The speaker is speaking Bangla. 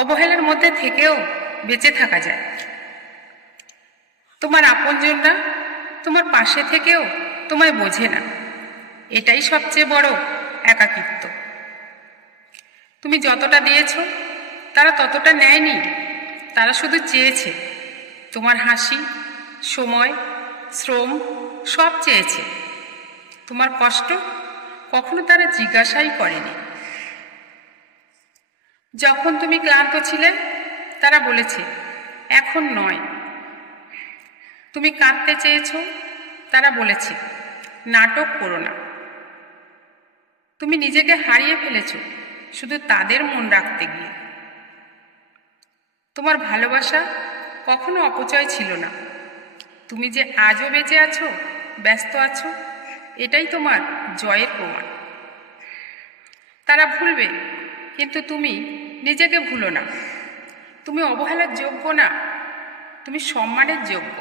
অবহেলার মধ্যে থেকেও বেঁচে থাকা যায়। তোমার আপনজনরা তোমার পাশে থেকেও তোমায় বোঝে না, এটাই সবচেয়ে বড় একাকিত্ব। তুমি যতটা দিয়েছ তারা ততটা নেয়নি, তারা শুধু চেয়েছে তোমার হাসি, সময়, শ্রম সব চেয়েছে। তোমার কষ্ট কখনো তারা জিজ্ঞাসাই করেনি। যখন তুমি ক্লান্ত ছিলে তারা বলেছে এখন নয়। তুমি কাঁদতে চেয়েছ, তারা বলেছে নাটক করো না। তুমি নিজেকে হারিয়ে ফেলেছ শুধু তাদের মন রাখতে গিয়ে। তোমার ভালোবাসা কখনো অপচয় ছিল না। তুমি যে আজও বেঁচে আছো, ব্যস্ত আছো, এটাই তোমার জয়ের প্রমাণ। তারা ভুলবে, কিন্তু তুমি নিজেকে ভুলো না। তুমি অবহেলার যোগ্য না, তুমি সম্মানের যোগ্য।